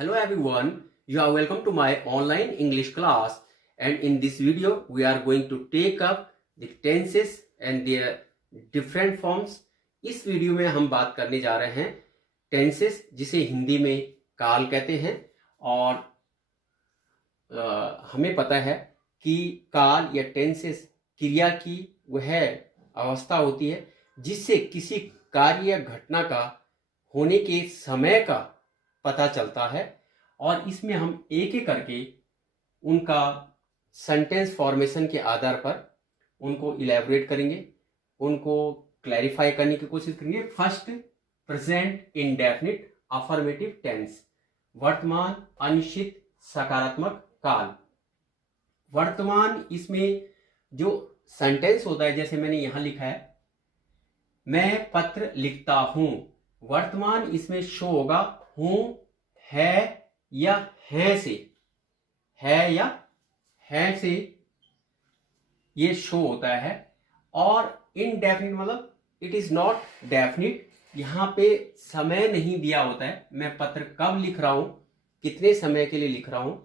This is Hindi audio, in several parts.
Hello everyone, you are welcome to my online English class, and in this video we are going to take up the tenses and their different forms. इस वीडियो में हम बात करने जा रहे हैं टेंसेस, जिसे हिंदी में काल कहते हैं। और हमें पता है कि काल या टेंसेस क्रिया की वह अवस्था होती है जिससे किसी कार्य या घटना का होने के समय का पता चलता है, और इसमें हम एक एक करके उनका सेंटेंस फॉर्मेशन के आधार पर उनको इलैबोरेट करेंगे, उनको क्लैरिफाई करने की कोशिश करेंगे। First, present indefinite affirmative tense, वर्तमान अनिश्चित सकारात्मक काल। वर्तमान, इसमें जो सेंटेंस होता है, जैसे मैंने यहां लिखा है, मैं पत्र लिखता हूं। वर्तमान इसमें शो होगा हूं, है या हैं से, है या हैं से ये शो होता है। और इनडेफिनिट मतलब इट इज नॉट डेफिनिट, यहां पे समय नहीं दिया होता है। मैं पत्र कब लिख रहा हूं, कितने समय के लिए लिख रहा हूं,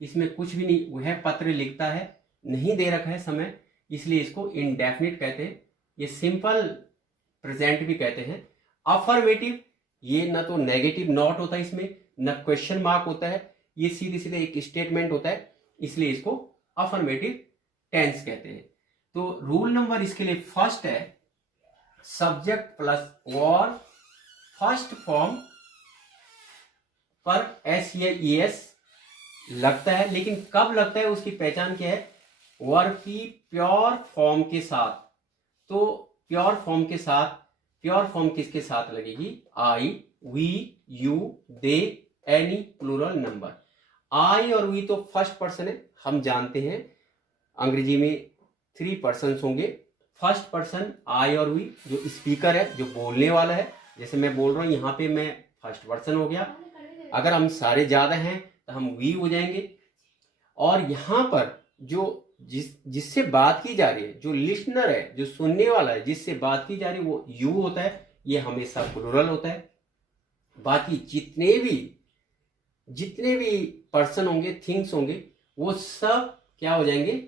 इसमें कुछ भी नहीं, वह पत्र लिखता है, नहीं दे रखा है समय, इसलिए इसको इनडेफिनिट कहते हैं। ये सिंपल प्रेजेंट भी कहते हैं। अफर्मेटिव, ये न तो नेगेटिव नॉट होता है, इसमें न क्वेश्चन मार्क होता है, ये सीधे सीधे एक स्टेटमेंट होता है, इसलिए इसको अफर्मेटिव टेंस कहते हैं। तो रूल नंबर इसके लिए फर्स्ट है, subject plus verb first form पर एस या ईएस लगता है, लेकिन कब लगता है उसकी पहचान क्या है? वर्ब की प्योर फॉर्म के साथ। तो प्योर फॉर्म के साथ, प्योर फॉर्म किसके साथ लगेगी? I, we, you, they, any plural number. I और वी तो फर्स्ट पर्सन है, हम जानते हैं अंग्रेजी में 3 पर्सन्स होंगे। फर्स्ट पर्सन आई और वी, जो स्पीकर है, जो बोलने वाला है, जैसे मैं बोल रहा हूं, यहां पे मैं फर्स्ट पर्सन हो गया। अगर हम सारे ज्यादा हैं तो हम वी हो जाएंगे। और यहां पर जो जिससे बात की जा रही है, जो लिसनर है, जो सुनने वाला है, जिससे बात की जा रही है, वो यू होता है, ये हमेशा प्लूरल होता है। बाकी जितने भी पर्सन होंगे, थिंग्स होंगे, वो सब क्या हो जाएंगे?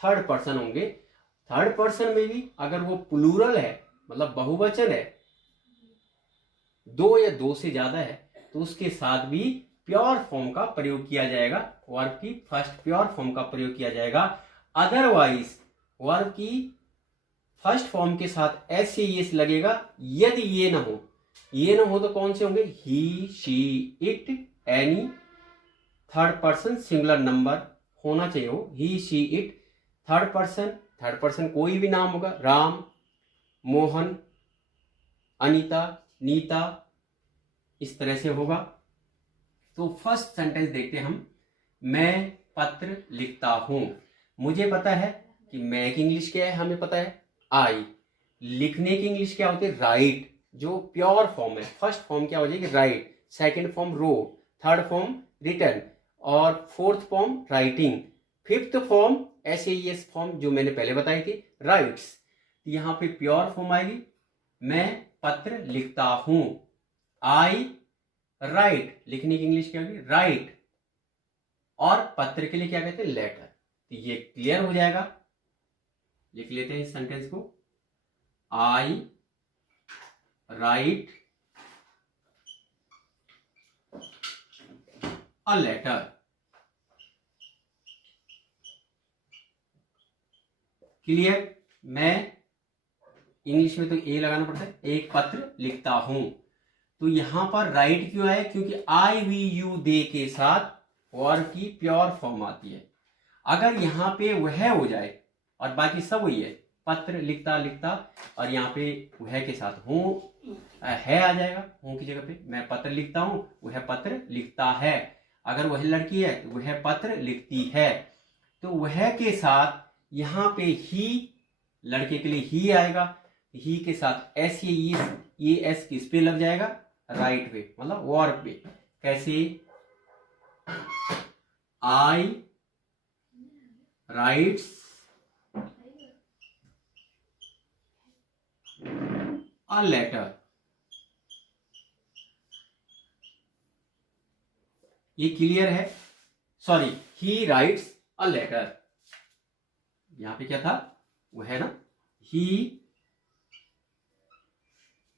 थर्ड पर्सन होंगे। थर्ड पर्सन में भी अगर वो प्लूरल है, मतलब बहुवचन है, 2 या 2 से ज्यादा है, तो उसके साथ भी प्योर फॉर्म का प्रयोग किया जाएगा, वर्ब की फर्स्ट प्योर फॉर्म का प्रयोग किया जाएगा। अदरवाइज वर्ब की फर्स्ट फॉर्म के साथ एस या एस लगेगा। यदि ये ना हो तो कौन से होंगे? He, she, it, any, third person singular number होना चाहिए हो। He, she, it, third person कोई भी नाम होगा, राम, मोहन, अनीता, नीता, इस तरह से होगा। तो फर्स्ट सेंटेंस देखते हैं हम। मैं पत्र लिखता हूं। मुझे पता है कि मैं की इंग्लिश क्या है, हमें पता है आई। लिखने की इंग्लिश क्या होती है? राइट, जो प्योर फॉर्म है। फर्स्ट फॉर्म क्या हो जाएगी? Right, second form wrote, third form written, और fourth form writing, fifth form S form जो मैंने पहले बताई थी, राइट्स। यहां पे प्योर फॉर्म आएगी, मैं पत्र लिखता हूं। आई राइट, लिखने की इंग्लिश क्या होगी? राइट। और पत्र के लिए क्या कहते हैं? लेटर। तो ये क्लियर हो जाएगा। लिख लेते हैं इस सेंटेंस को। आई राइट अ लेटर। क्लियर? मैं इंग्लिश में तो ए लगाना पड़ता है, एक पत्र लिखता हूं। तो यहां पर राइट क्यों आया? क्योंकि आई, वी, यू, दे के साथ वर्ब की प्योर फॉर्म आती है। अगर यहां पे वह हो जाए और बाकी सब वही है, पत्र लिखता, और यहाँ पे वह के साथ हूं, है आ जाएगा, हूं की जगह पे। मैं पत्र लिखता हूं, वह पत्र लिखता है। अगर वह लड़की है तो वह पत्र लिखती है। तो वह के साथ यहां पे ही, लड़के के लिए ही आएगा, ही के साथ एस ये एस किस पे लग जाएगा? राइट पे, मतलब वर्ब पे। कैसे? I writes a letter. ये क्लियर है? Sorry, he writes a letter. यहां पे क्या था, वो है ना, ही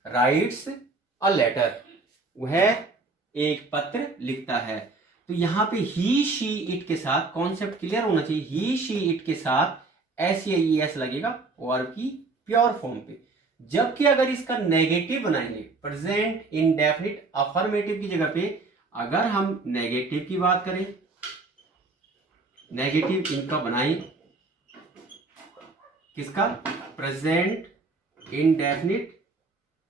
राइट्स अ लेटर, वह एक पत्र लिखता है। तो यहां पे ही शी इट के साथ कॉन्सेप्ट क्लियर होना चाहिए। ही शी इट के साथ एस या ई एस लगेगा वर्ब की प्योर फॉर्म पे। जबकि अगर इसका नेगेटिव बनाएंगे, प्रेजेंट इंडेफिनिट अफर्मेटिव की जगह पे अगर हम नेगेटिव की बात करें, नेगेटिव इनका बनाएं, किसका, प्रेजेंट इंडेफिनिट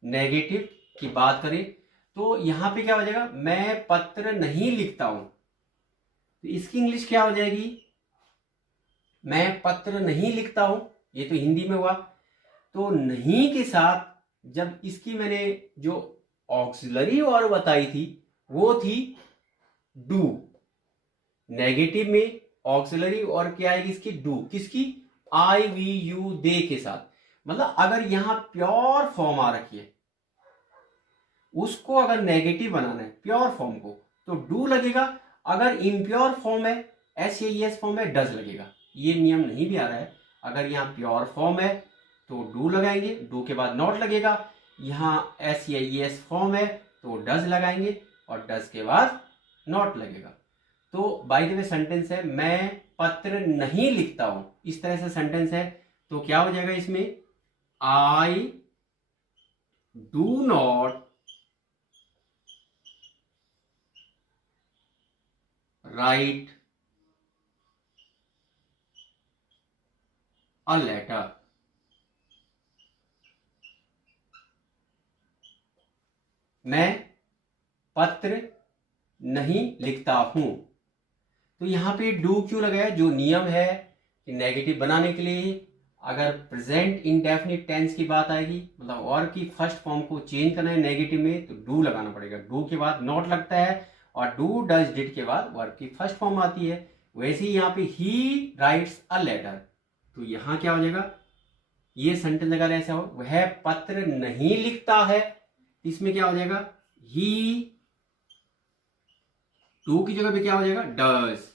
नेगेटिव की बात करें, तो यहां पे क्या हो जाएगा, मैं पत्र नहीं लिखता हूं, तो इसकी इंग्लिश क्या हो जाएगी, मैं पत्र नहीं लिखता हूं। ये तो हिंदी में हुआ। तो नहीं के साथ जब इसकी मैंने जो ऑक्सिलरी और बताई थी वो थी डू। नेगेटिव में ऑक्सिलरी और क्या आएगी इसकी, डू। किसकी, आई वी यू दे के साथ। मतलब अगर यहां प्योर फॉर्म आ रखी है, उसको अगर नेगेटिव बनाना है प्योर फॉर्म को, तो डू लगेगा। अगर इम्प्योर फॉर्म है, एस या एस फॉर्म है, डज लगेगा। ये नियम नहीं भी आ रहा है। अगर यहाँ प्योर फॉर्म है तो डू लगाएंगे, डू के बाद नॉट लगेगा। यहाँ एस या एस फॉर्म है तो डज लगाएंगे और डज के बाद नॉट लगेगा। तो बाय द वे सेंटेंस है, मैं पत्र नहीं लिखता हूं, इस तरह से सेंटेंस है। तो क्या हो जाएगा इसमें, I do not write a letter. मैं पत्र नहीं लिखता हूं। तो यहां पे डू क्यों लगाया, जो नियम है कि नेगेटिव बनाने के लिए अगर प्रेजेंट इंडेफिनिट टेंस की बात आएगी, मतलब और की फर्स्ट फॉर्म को चेंज करना है नेगेटिव में, तो डू लगाना पड़ेगा। डू के बाद नॉट लगता है और डू डज डिड के बाद वर्ब की फर्स्ट फॉर्म आती है। वैसे ही यहाँ पे ही राइट्स अ लेटर, तो यहां क्या हो जाएगा, ये सेंटेंस अगर ऐसा हो, वह पत्र नहीं लिखता है, इसमें क्या हो जाएगा, ही, टू की जगह पे क्या हो जाएगा, डज।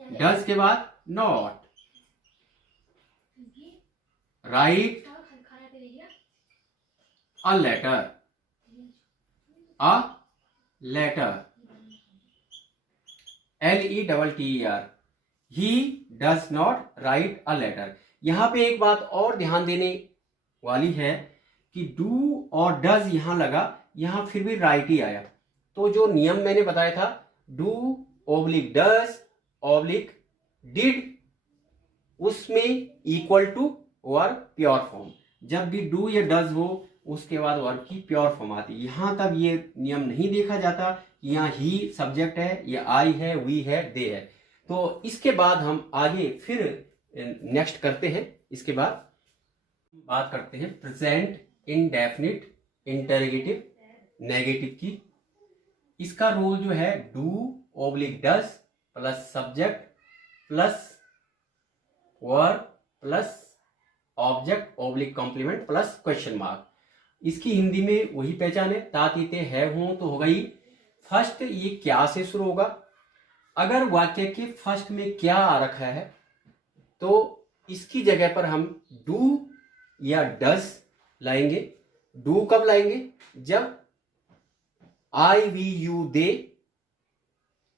डज के बाद not, write a letter, a letter, LETTER, he does not write a letter. यहां पे एक बात और ध्यान देने वाली है कि डू और डज यहां लगा, यहां फिर भी राइट ही आया। तो जो नियम मैंने बताया था, do oblique does oblique did, उसमें equal to verb pure form. जब भी डू या डज हो उसके बाद वर्ब की प्योर फॉर्म आती है। यहां तब ये नियम नहीं देखा जाता कि यहाँ ही सब्जेक्ट है, या आई है, वी है, दे है। तो इसके बाद हम आगे फिर नेक्स्ट करते हैं। इसके बाद बात करते हैं प्रेजेंट इंडेफिनिट इंटरोगेटिव नेगेटिव की। इसका रूल जो है, do oblique does plus subject plus verb plus object oblique complement plus question mark. इसकी हिंदी में वही पहचान है, तातीते है हूं तो हो गई। फर्स्ट ये क्या से शुरू होगा, अगर वाक्य के फर्स्ट में क्या आ रखा है तो इसकी जगह पर हम डू या डज लाएंगे। डू कब लाएंगे, जब I we you they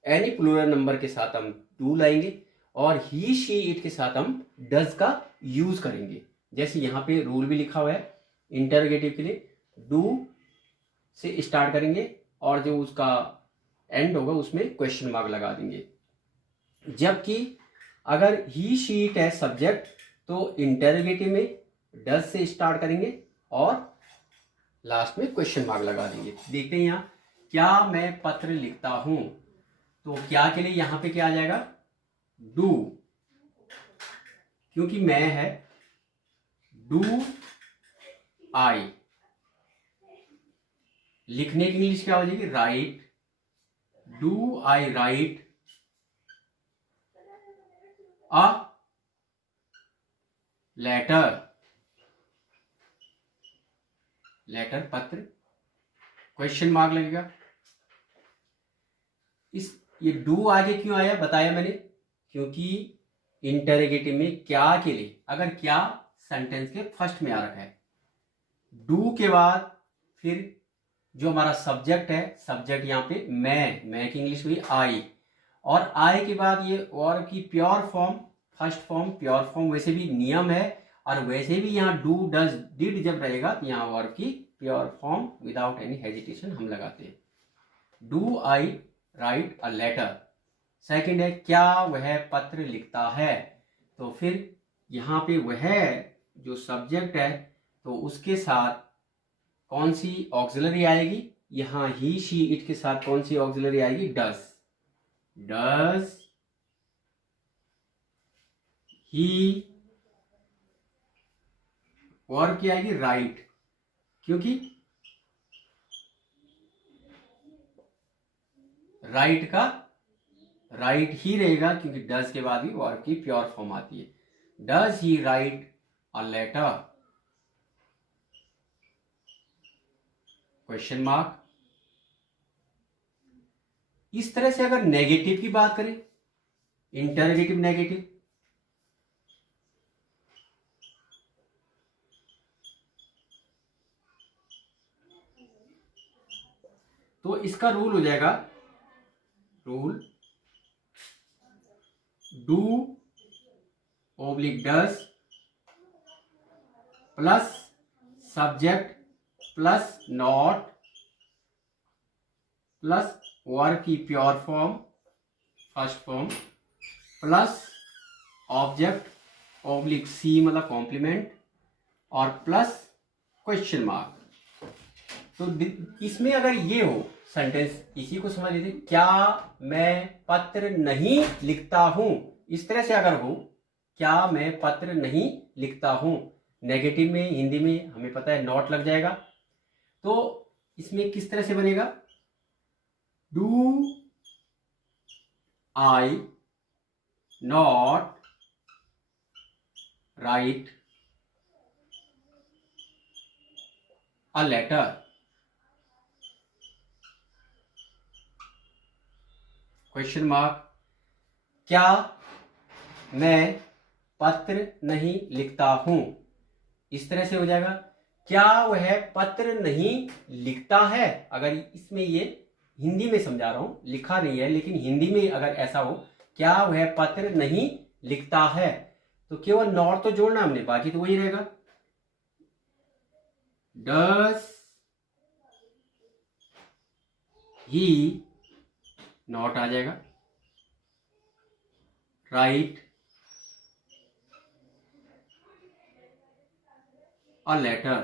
any plural number के साथ हम डू लाएंगे, और ही शी इट के साथ हम डज का यूज करेंगे। जैसे यहां पे रूल भी लिखा हुआ है इंटरोगेटिव के लिए, डू से स्टार्ट करेंगे और जो उसका एंड होगा उसमें क्वेश्चन मार्क लगा देंगे। जबकि अगर ही शी इट है सब्जेक्ट, तो इंटरोगेटिव में डज से स्टार्ट करेंगे और लास्ट में क्वेश्चन मार्क लगा देंगे। देखते हैं यहां, क्या मैं पत्र लिखता हूं, तो क्या के लिए यहां पे क्या आ जाएगा, डू, क्योंकि मैं है, डू आई। लिखने की इंग्लिश क्या हो जाएगी, right, do I write a letter, letter पत्र, क्वेश्चन मार्क लगेगा। ये डू आगे क्यों आया बताया मैंने, क्योंकि इंटरोगेटिव में क्या के लिए अगर क्या सेंटेंस के फर्स्ट में आ रखा है, डू के बाद फिर जो हमारा सब्जेक्ट है, सब्जेक्ट यहाँ पे मैं की इंग्लिश हुई आई, और आई के बाद ये और की pure form, first form pure form, वैसे भी नियम है और वैसे भी यहाँ डू डज डिड जब रहेगा तो यहाँ वर्ब की pure form without any hesitation हम लगाते हैं। Do I write a letter. Second है क्या वह पत्र लिखता है, तो फिर यहाँ पे वह जो सब्जेक्ट है तो उसके साथ कौन सी ऑक्सिलरी आएगी, यहाँ ही शी इट के साथ कौन सी ऑक्सिलरी आएगी, डस। डस ही, और क्या आएगी, राइट, क्योंकि राइट का राइट ही रहेगा क्योंकि डज के बाद भी वर्ब की प्योर फॉर्म आती है। Does he write a letter, question mark. इस तरह से अगर नेगेटिव की बात करें, इंटरोगेटिव नेगेटिव, तो इसका रूल हो जाएगा, rule do oblique does plus subject plus not plus verb की pure form first form plus object oblique C मतलब कॉम्प्लीमेंट और प्लस क्वेश्चन मार्क। तो इसमें अगर ये हो सेंटेंस, इसी को समझ लीजिए, क्या मैं पत्र नहीं लिखता हूं, इस तरह से अगर हो, क्या मैं पत्र नहीं लिखता हूं, नेगेटिव में हिंदी में हमें पता है नॉट लग जाएगा, तो इसमें किस तरह से बनेगा, do I not write a letter, question mark. क्या मैं पत्र नहीं लिखता हूं, इस तरह से हो जाएगा, क्या वह पत्र नहीं लिखता है। अगर इसमें ये हिंदी में समझा रहा हूं, लिखा नहीं है लेकिन हिंदी में अगर ऐसा हो, क्या वह पत्र नहीं लिखता है, तो केवल नॉट तो जोड़ना हमने, बाकी तो वही रहेगा, डज ही नॉट आ जाएगा, write a letter,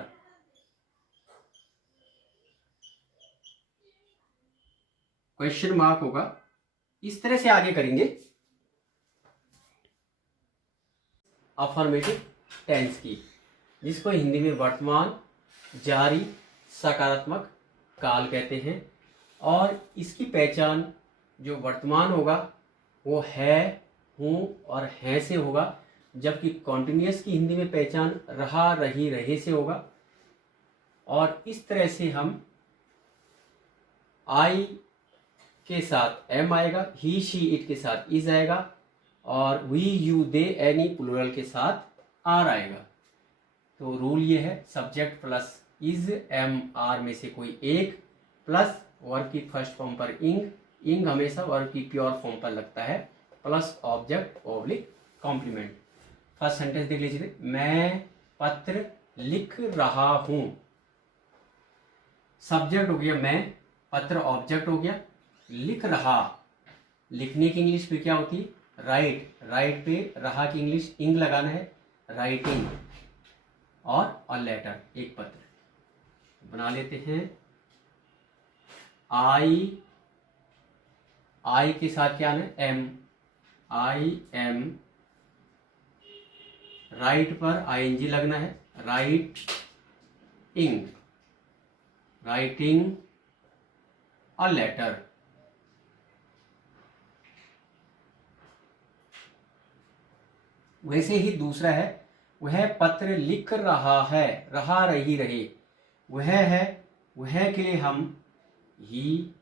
question mark होगा। इस तरह से आगे करेंगे अफर्मेटिव टेंस की, जिसको हिंदी में वर्तमान जारी सकारात्मक काल कहते हैं, और इसकी पहचान जो वर्तमान होगा वो है, हूं और हैं से होगा, जबकि कॉन्टिन्यूअस की हिंदी में पहचान रहा रही रहे से होगा। और इस तरह से हम आई के साथ एम आएगा, ही शी इट के साथ इज आएगा, और we you they any plural के साथ आर आएगा। तो रूल ये है, subject plus is am are में से कोई एक, प्लस वर्ब की फर्स्ट फॉर्म पर इंग, इंग हमेशा वर्ब की प्योर फॉर्म पर लगता है, plus object oblique complement. First sentence देख लीजिए, मैं पत्र लिख रहा हूं, सब्जेक्ट हो गया मैं, पत्र ऑब्जेक्ट हो गया, लिख रहा, लिखने की इंग्लिश पे क्या होती है, राइट, राइट पे रहा की इंग्लिश इंग लगाना है, राइटिंग, और अ लेटर एक पत्र बना लेते हैं। आई, आई के साथ क्या है, एम, आई एम, राइट पर आईएनजी लगना है, राइट इंग, राइटिंग अ लेटर। वैसे ही दूसरा है, वह पत्र लिख रहा है, रहा रही रहे, वह है, वह के लिए हम ही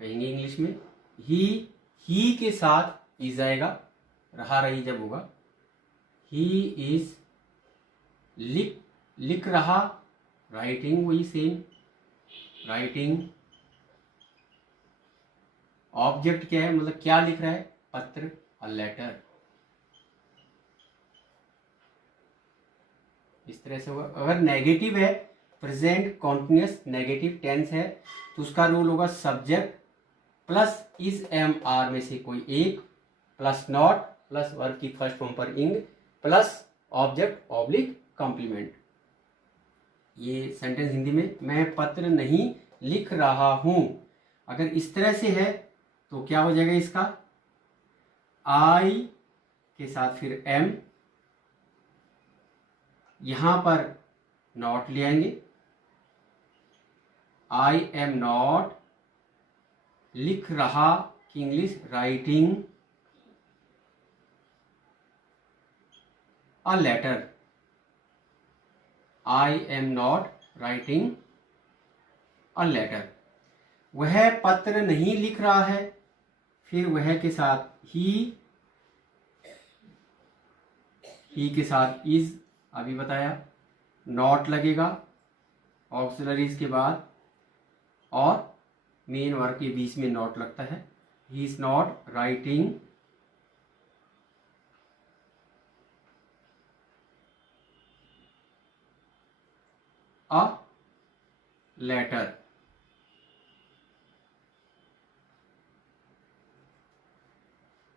कहेंगे इंग्लिश में ही के साथ इज आएगा, रहा रही जब होगा। ही इज लिख रहा, राइटिंग वही सेम, राइटिंग। ऑब्जेक्ट क्या है, मतलब क्या लिख रहा है, पत्र, अ लेटर। इस तरह से होगा। अगर नेगेटिव है, प्रेजेंट कॉन्टिन्यूअस नेगेटिव टेंस है, तो उसका रूल होगा subject plus is am are में से कोई एक, प्लस नॉट, प्लस वर्ब की फर्स्ट फॉर्म पर ing, plus object oblique complement. ये सेंटेंस हिंदी में, मैं पत्र नहीं लिख रहा हूं। अगर इस तरह से है तो क्या हो जाएगा इसका, आई के साथ फिर एम, यहां पर नॉट ले आएंगे, आई एम नॉट लिख रहा की English writing a letter, I am not writing a letter. वह पत्र नहीं लिख रहा है, फिर वह के साथ ही के साथ इज, अभी बताया, नॉट लगेगा ऑक्सिलरीज के बाद, और मेन वर्ब के बीच में नॉट लगता है। He is not writing a letter.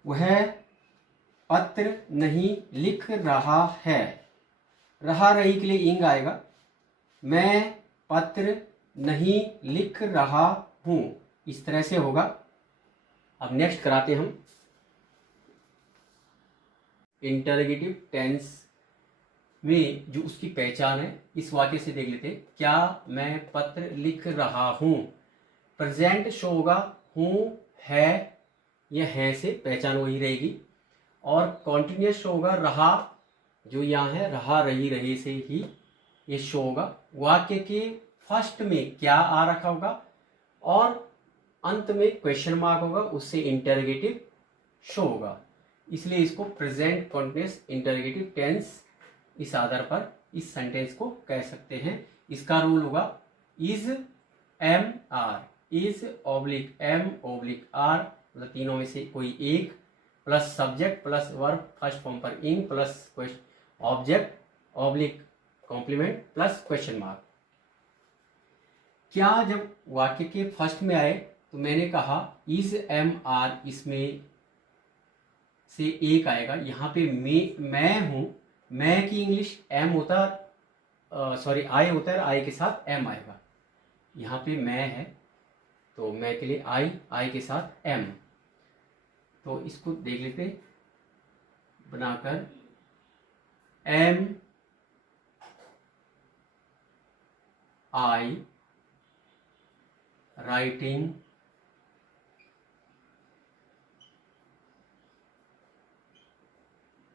वह पत्र नहीं लिख रहा है, रहा रही के लिए इंग आएगा, मैं पत्र नहीं लिख रहा हूं, इस तरह से होगा। अब नेक्स्ट कराते हम इंटरोगेटिव टेंस में जो उसकी पहचान है, इस वाक्य से देख लेते हैं। क्या मैं पत्र लिख रहा हूं, प्रेजेंट शो होगा, हूं, है, यह है से पहचान वही रहेगी, और कॉन्टिन्यूस शो होगा, रहा, जो यहाँ है रहा रही रही से ही ये शो होगा। वाक्य के फर्स्ट में क्या आ रखा होगा, और अंत में क्वेश्चन मार्क होगा, उससे इंटरोगेटिव शो होगा, इसलिए इसको प्रेजेंट कॉन्टिन्यूस इंटरोगेटिव टेंस इस आधार पर इस सेंटेंस को कह सकते हैं। इसका रूल होगा is am are, is oblique am oblique are, मतलब तीनों में से कोई एक, plus subject plus verb first form पर ing, plus object oblique complement plus question mark. क्या जब वाक्य के फर्स्ट में आए तो मैंने कहा इज एम आर, इसमें से एक आएगा, यहाँ पे मैं हूं, मैं की इंग्लिश एम होता है, सॉरी आई होता है, आई के साथ एम आएगा। यहाँ पे मैं है तो मैं के लिए आई के साथ एम। तो इसको देख लेते बनाकर, am I writing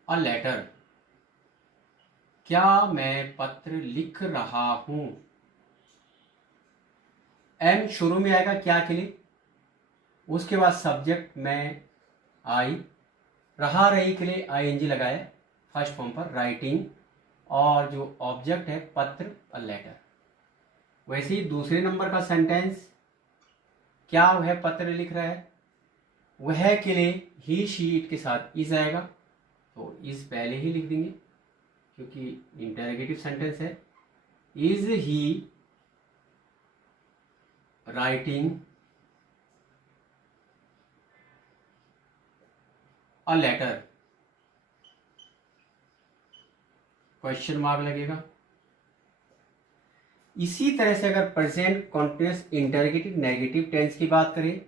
a letter. क्या मैं पत्र लिख रहा हूं, एम शुरू में आएगा क्या के लिए, उसके बाद सब्जेक्ट मैं आई, रहा रही के लिए आईएनजी लगाया फर्स्ट फॉर्म पर राइटिंग, और जो ऑब्जेक्ट है पत्र अ लेटर। वैसे ही दूसरे नंबर का सेंटेंस, क्या वह पत्र लिख रहा है, वह के लिए ही शी इट के साथ इज आएगा, तो इज पहले ही लिख देंगे क्योंकि इंटरोगेटिव सेंटेंस है। Is he writing a letter, question mark लगेगा। इसी तरह से अगर present continuous interrogative negative tense की बात करें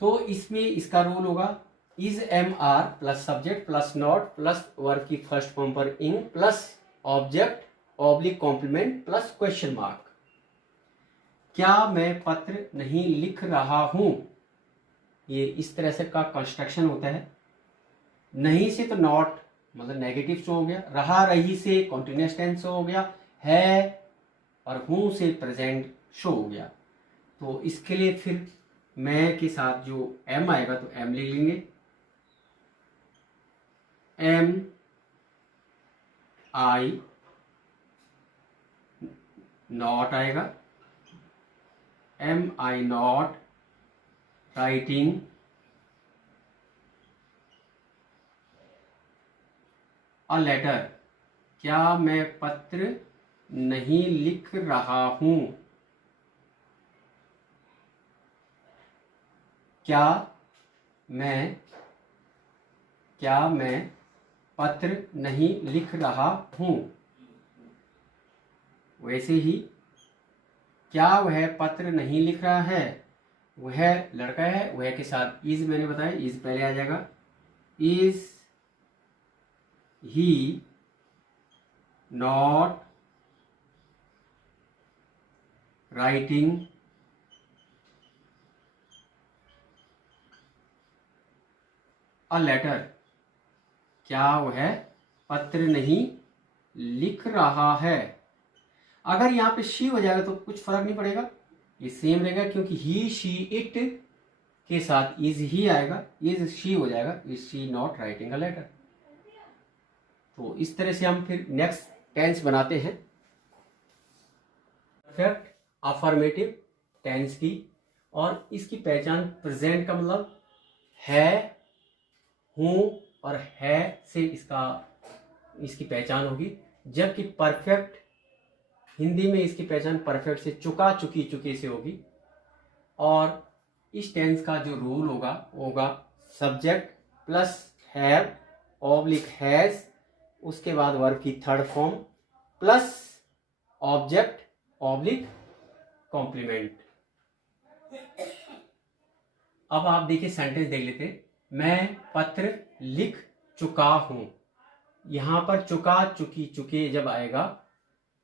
तो इसमें इसका रूल होगा is am are plus subject plus not plus verb की फर्स्ट फॉर्म पर ing, plus object oblique complement plus question mark. क्या मैं पत्र नहीं लिख रहा हूं, ये इस तरह से का कंस्ट्रक्शन होता है। नहीं से तो नॉट मतलब नेगेटिव शो हो गया, रहा रही से कॉन्टिन्यूअस टेंस शो हो गया, है और हूं से प्रेजेंट शो हो गया। तो इसके लिए फिर मैं के साथ जो एम आएगा तो एम लिख लेंगे, एम आई नॉट आएगा, am I not writing a letter, क्या मैं पत्र नहीं लिख रहा हूं, क्या मैं पत्र नहीं लिख रहा हूं। वैसे ही क्या वह पत्र नहीं लिख रहा है, वह लड़का है, वह के साथ इज मैंने बताया, इज पहले आ जाएगा, is he not writing a letter, क्या वह पत्र नहीं लिख रहा है। अगर यहाँ पे शी हो जाएगा तो कुछ फर्क नहीं पड़ेगा, ये सेम रहेगा, क्योंकि ही शी इट के साथ इज ही आएगा, इज शी हो जाएगा, is she not writing a letter. तो इस तरह से हम फिर नेक्स्ट टेंस बनाते हैं परफेक्ट अफर्मेटिव टेंस की, और इसकी पहचान प्रेजेंट का मतलब है, हूं और है से इसकी पहचान होगी, जबकि परफेक्ट हिंदी में इसकी पहचान परफेक्ट से चुका चुकी चुके से होगी। और इस टेंस का जो रूल होगा subject plus have oblique has, उसके बाद वर्ब की third form plus object oblique complement. अब आप देखिए सेंटेंस देख लेते, मैं पत्र लिख चुका हूं। यहां पर चुका चुकी चुके जब आएगा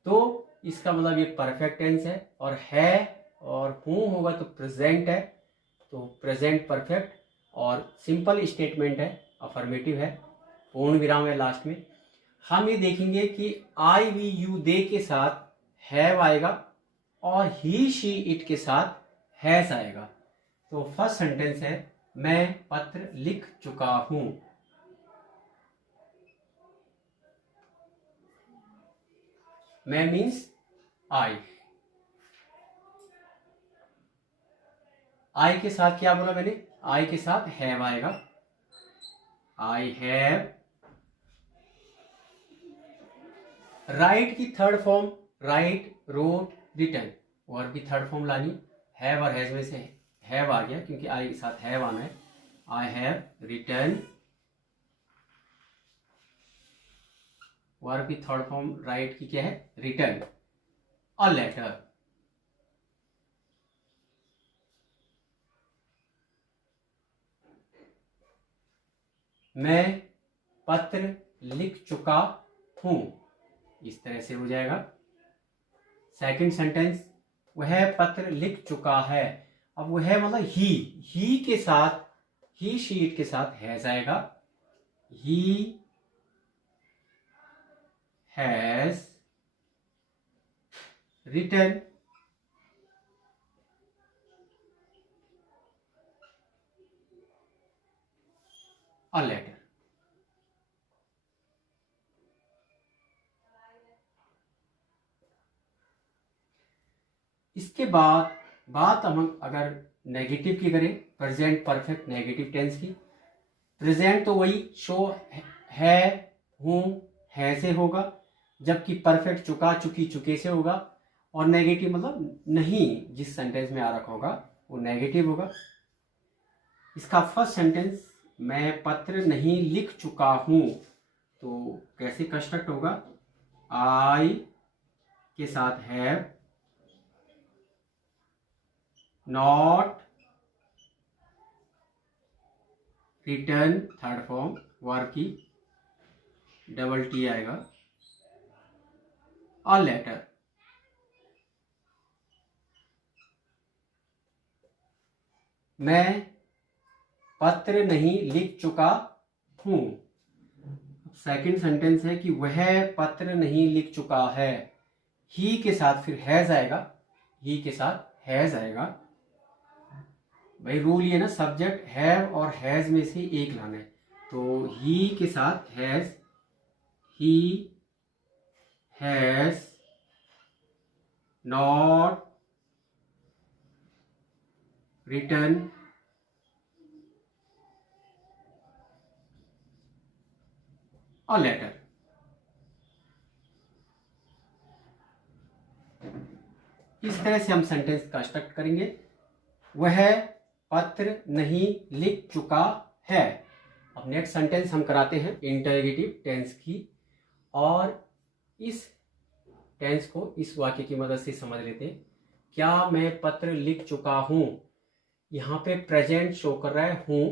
तो इसका मतलब ये परफेक्ट टेंस है, और हूं होगा तो प्रेजेंट है, तो प्रेजेंट परफेक्ट, और सिंपल स्टेटमेंट है, अफर्मेटिव है, पूर्ण विराम है लास्ट में। हम ये देखेंगे कि आई वी यू दे के साथ हैव आएगा और ही शी इट के साथ हैज आएगा। तो फर्स्ट सेंटेंस है मैं पत्र लिख चुका हूं। मैं मीन्स आई के साथ क्या बोला मैंने, आई के साथ हैव आएगा, आई हैव। राइट की third form write, wrote, written, verb की थर्ड फॉर्म लानी, हैव और हैज में से हैव आ गया क्योंकि आई के साथ हैव आना है, आई हैव रिटन। वर्ब की थर्ड फॉर्म राइट की क्या है, रिटन अ लेटर। मैं पत्र लिख चुका हूं, इस तरह से हो जाएगा। सेकंड सेंटेंस वह पत्र लिख चुका है। अब वह मतलब ही के साथ, ही शीट के साथ हैज आएगा, he has written a letter. इसके बाद बात हम अगर नेगेटिव की करें, प्रेजेंट परफेक्ट नेगेटिव टेंस की, प्रेजेंट तो वही शो है, हूं, है से होगा, जबकि परफेक्ट चुका चुकी चुके से होगा, और नेगेटिव मतलब नहीं जिस सेंटेंस में आ रखा होगा वो नेगेटिव होगा। इसका फर्स्ट सेंटेंस मैं पत्र नहीं लिख चुका हूं, तो कैसे कंस्ट्रक्ट होगा, आई के साथ have not return, third form verb की डबल टी आएगा, अ लेटर। मैं पत्र नहीं लिख चुका हूं। सेकंड सेंटेंस है कि वह पत्र नहीं लिख चुका है, ही के साथ फिर हैज आएगा, ही के साथ हैज आएगा, भाई रूल ये ना, सब्जेक्ट हैव और हैज में से एक लाना है। तो ही के साथ has, he has not written a letter. इस तरह से हम सेंटेंस कंस्ट्रक्ट करेंगे। वह पत्र नहीं लिख चुका है। अब नेक्स्ट सेंटेंस हम कराते हैं इंटरोगेटिव टेंस की, और इस टेंस को इस वाक्य की मदद से समझ लेते हैं। क्या मैं पत्र लिख चुका हूं? यहां पे प्रेजेंट शो कर रहा है हूं।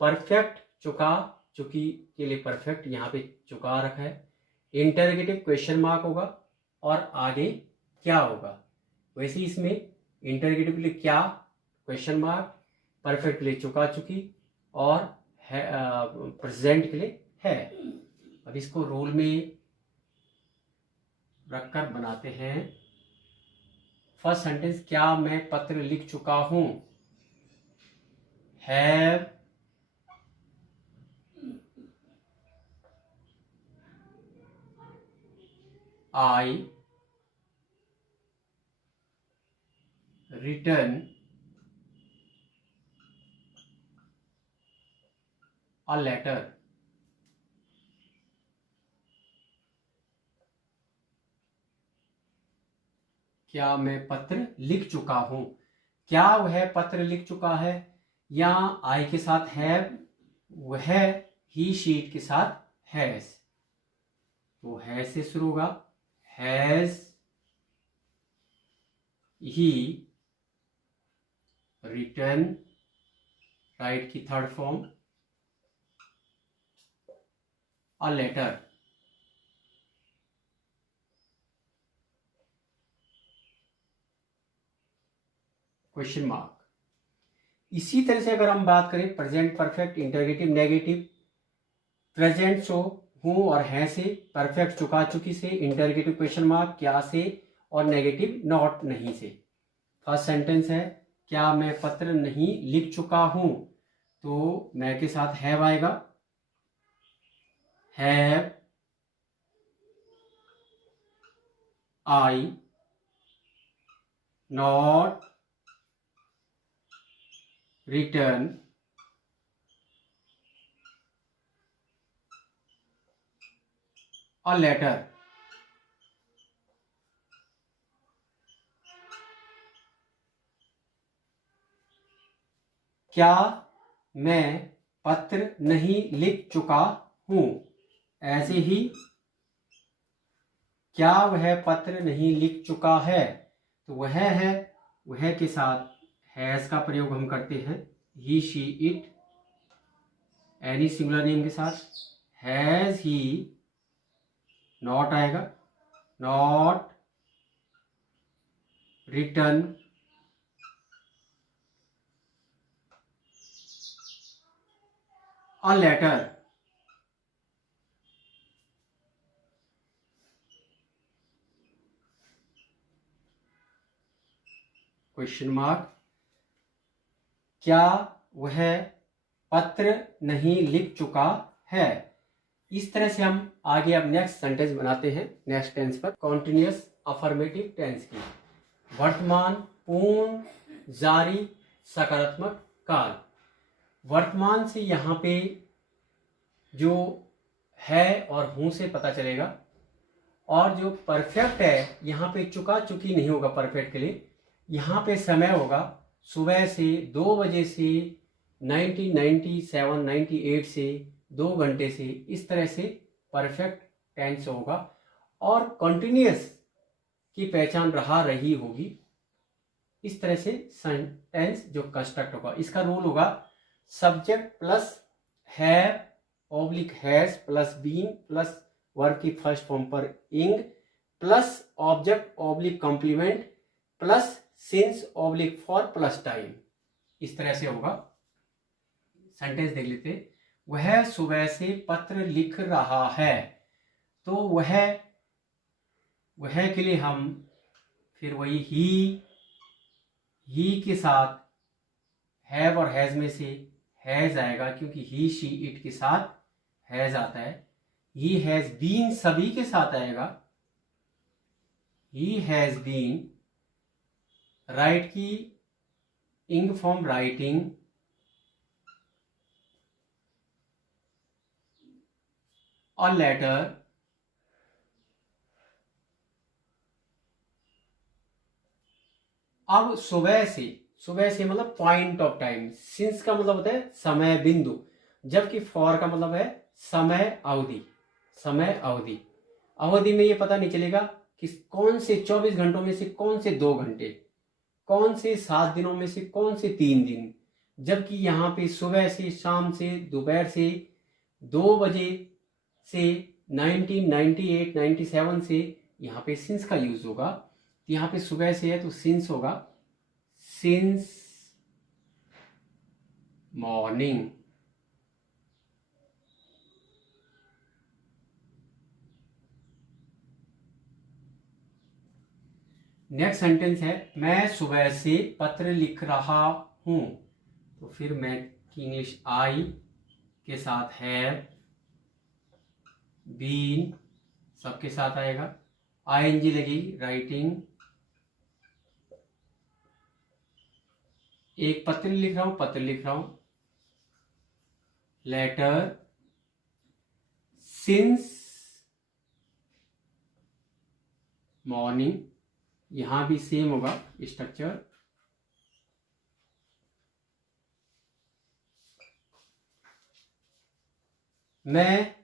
परफेक्ट चुका, चुकी के लिए परफेक्ट यहां पे चुका रखा है। इंटरोगेटिव क्वेश्चन मार्क होगा और आगे क्या होगा। वैसे इसमें इंटरोगेटिव के लिए क्या क्वेश्चन मार्क, परफेक्ट के लिए चुका चुकी, और प्रेजेंट के लिए है। अब इसको रोल में रखकर बनाते हैं। फर्स्ट सेंटेंस, क्या मैं पत्र लिख चुका हूं? Have I written a letter? क्या मैं पत्र लिख चुका हूं? क्या वह पत्र लिख चुका है? या आई के साथ हैव, वह ही शीट के साथ हैज। तो हैज से शुरू होगा। हैज ही रिटन, राइट की third form, a letter. Question mark. इसी तरह से अगर हम बात करें present perfect, interrogative, negative, present शो हूं और है से, परफेक्ट चुका चुकी से, इंटरोगेटिव क्वेश्चन मार्क क्या से, और नेगेटिव नॉट नहीं से। फर्स्ट सेंटेंस है, क्या मैं पत्र नहीं लिख चुका हूं? तो मैं के साथ हैव आएगा। Have I not return a letter. क्या मैं पत्र नहीं लिख चुका हूं? ऐसे ही क्या वह पत्र नहीं लिख चुका है? तो वह है, वह के साथ हैज का प्रयोग हम करते हैं। He, she, it, any singular name के साथ। हैज ही नॉट आएगा, not return a letter. Question mark. क्या वह पत्र नहीं लिख चुका है? इस तरह से हम आगे अब नेक्स्ट सेंटेंस बनाते हैं नेक्स्ट टेंस पर, कॉन्टिन्यूअस अफर्मेटिव टेंस की। वर्तमान पूर्ण जारी सकारात्मक काल। वर्तमान से यहाँ पे जो है और हूं से पता चलेगा, और जो परफेक्ट है यहाँ पे चुका चुकी नहीं होगा परफेक्ट के लिए। यहाँ पे समय होगा सुबह से 2 बजे से 1997 98 से 2 घंटे से, इस तरह से परफेक्ट टेंस होगा। और कंटिन्यूअस की पहचान रहा रही होगी। इस तरह से सेंटेंस जो कंस्ट्रक्ट होगा, इसका रूल होगा subject plus have oblique has plus been plus verb की फर्स्ट फॉर्म पर ing plus object oblique complement plus since oblique for plus time. इस तरह से होगा। सेंटेंस देख लेते। वह सुबह से पत्र लिख रहा है। तो वह के लिए हम फिर वही ही के साथ हैव और हैज में से हैज आएगा क्योंकि ही शी इट के साथ हैज आता है। ही हैज बीन सभी के साथ आएगा। ही हैज बीन राइट की इंग फॉर्म राइटिंग, और लेटर अब सुबह से मतलब पॉइंट ऑफ टाइम, सिंस का मतलब होता है समय बिंदु, जबकि फॉर का मतलब है समय अवधि। समय अवधि, अवधि में ये पता नहीं चलेगा कि कौन से 24 घंटों में से कौन से 2 घंटे, कौन से 7 दिनों में से कौन से 3 दिन, जबकि यहाँ पे सुबह से, शाम से, दोपहर से, 2 बजे से, 1998 97 से यहाँ पे सिंस का यूज होगा। तो यहाँ पे सुबह से है तो सिंस होगा, सिंस मॉर्निंग। नेक्स्ट सेंटेंस है मैं सुबह से पत्र लिख रहा हूं। तो फिर मैं की इंग्लिश आई के साथ हैव, बीन सबके साथ आएगा, आईएनजी लगेगी, राइटिंग। एक पत्र लिख रहा हूं, लेटर, सिंस मॉर्निंग, यहां भी सेम होगा स्ट्रक्चर। मैं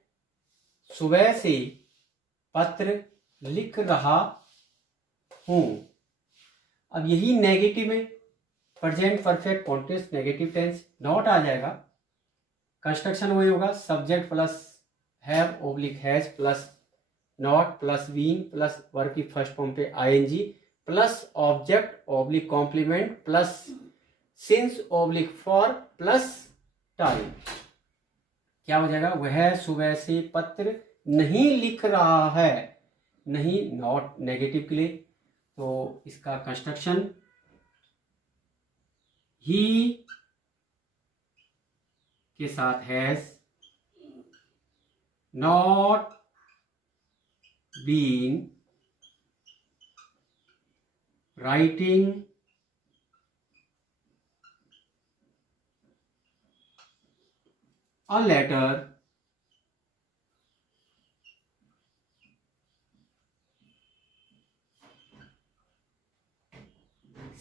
सुबह से पत्र लिख रहा हूं। अब यही नेगेटिव में present perfect continuous negative tense not आ जाएगा। कंस्ट्रक्शन वही होगा, subject plus have oblique has plus not plus being plus verb की फर्स्ट फॉर्म पे ING plus object oblique complement plus since oblique for plus time. क्या हो जाएगा, वह सुबह से पत्र नहीं लिख रहा है। नहीं नॉट नेगेटिव के लिए, तो इसका कंस्ट्रक्शन ही के साथ has not been writing a letter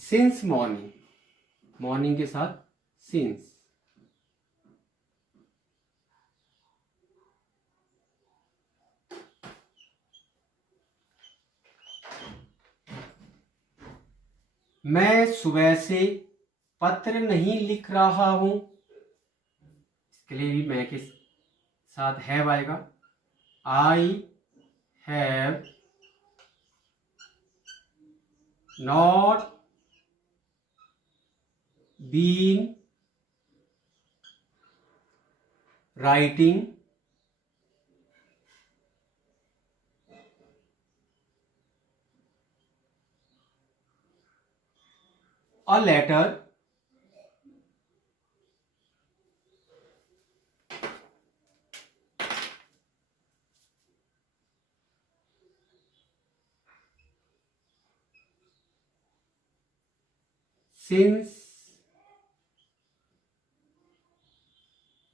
since morning, morning के साथ since। मैं सुबह से पत्र नहीं लिख रहा हूं, इसके लिए भी मैं के साथ हैव आएगा। I have not been writing a letter since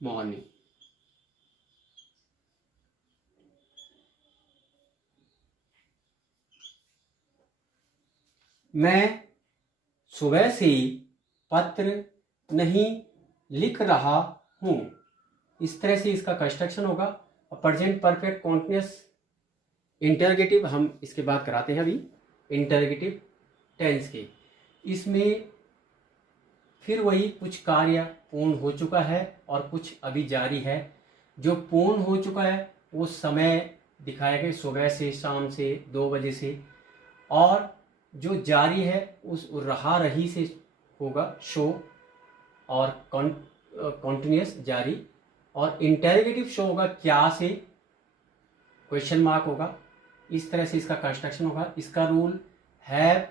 morning। मैं सुबह से पत्र नहीं लिख रहा हूं, इस तरह से इसका कंस्ट्रक्शन होगा। और प्रेजेंट परफेक्ट कॉन्टिन्यूअस इंटरगेटिव हम इसके बाद कराते हैं अभी, इंटरगेटिव टेंस के। इसमें फिर वही कुछ कार्य पूर्ण हो चुका है और कुछ अभी जारी है। जो पूर्ण हो चुका है वो समय दिखाया गया सुबह से, शाम से, 2 बजे से, और जो जारी है उस रहा रही से होगा शो और कॉन्टिन्यूअस जारी, और इंटेरोगेटिव शो होगा क्या से, क्वेश्चन मार्क होगा। इस तरह से इसका कंस्ट्रक्शन होगा। इसका rule have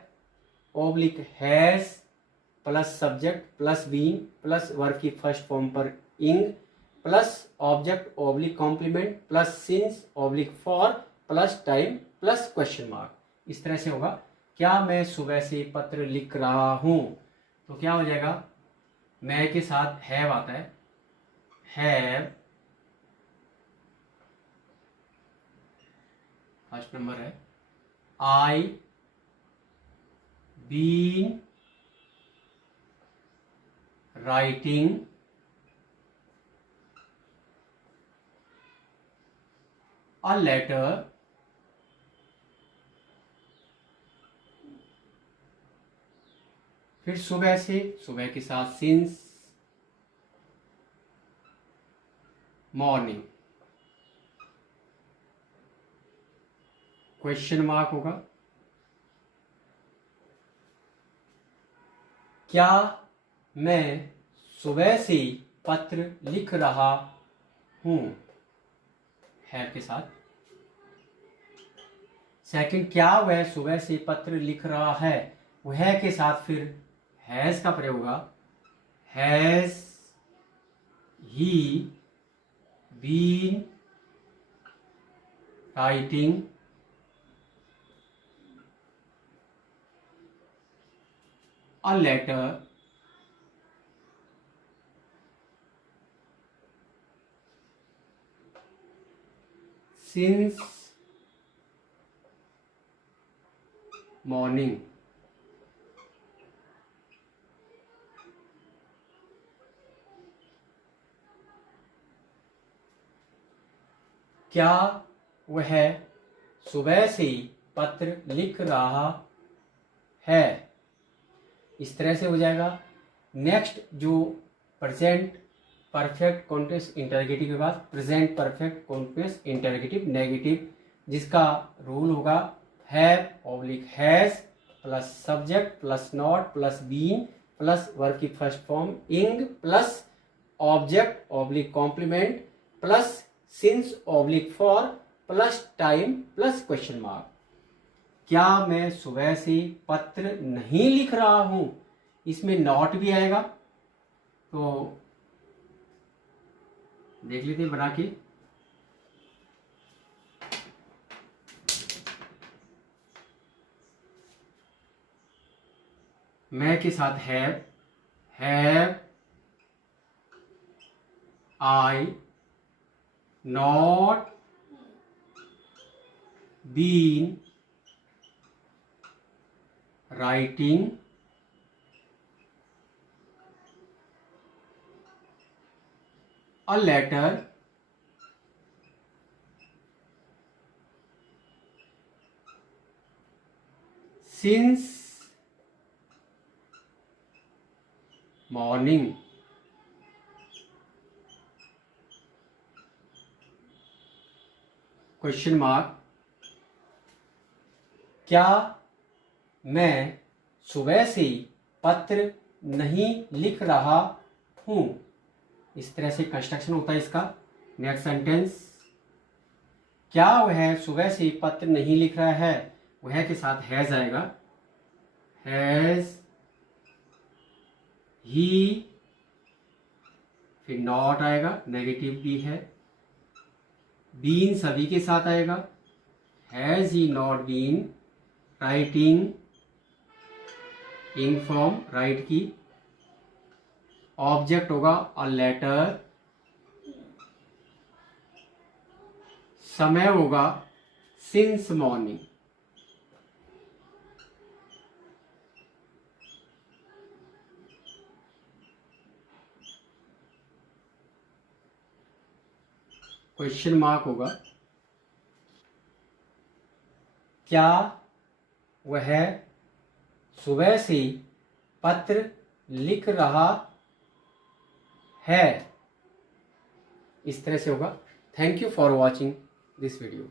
oblique has plus subject plus been plus verb की फर्स्ट फॉर्म पर ing plus object oblique complement plus since oblique for plus time plus question mark. इस तरह से होगा। क्या मैं सुबह से पत्र लिख रहा हूं, तो क्या हो जाएगा, मैं के साथ हैव आता है, हैव फर्स्ट नंबर है, I been writing a letter फिर सुबह से, सुबह के साथ सिंस मॉर्निंग, क्वेश्चन मार्क होगा। क्या मैं सुबह से पत्र लिख रहा हूं, है के साथ। सेकंड, क्या वह सुबह से पत्र लिख रहा है, वह के साथ फिर हैज का प्रयोग होगा, has he been writing a letter since morning। क्या वह सुबह से पत्र लिख रहा है, इस तरह से हो जाएगा। नेक्स्ट जो प्रेजेंट परफेक्ट कॉन्टिन्यूअस इंटरोगेटिव के बाद present perfect continuous interrogative negative, जिसका रूल होगा have oblique has plus subject plus not plus been plus verb की first form ing plus object oblique complement plus since oblique for plus time plus question mark. क्या मैं सुबह से पत्र नहीं लिख रहा हूं, इसमें नॉट भी आएगा, तो देख लेते हैं बना के। मैं के साथ have I not been writing a letter since morning। Question mark. क्या मैं सुबह से पत्र नहीं लिख रहा हूं, इस तरह से कंस्ट्रक्शन होता है इसका। नेक्स्ट सेंटेंस, क्या वह सुबह से पत्र नहीं लिख रहा है, वह के साथ हैज आएगा, हैज ही फिर नॉट आएगा, नेगेटिव भी है, बीन सभी के साथ आएगा, has he not been writing ing form write की, ऑब्जेक्ट होगा अ लेटर, समय होगा सिंस मॉर्निंग। क्वेश्चन मार्क होगा। क्या वह सुबह से पत्र लिख रहा है, इस तरह से होगा। Thank you for watching this video.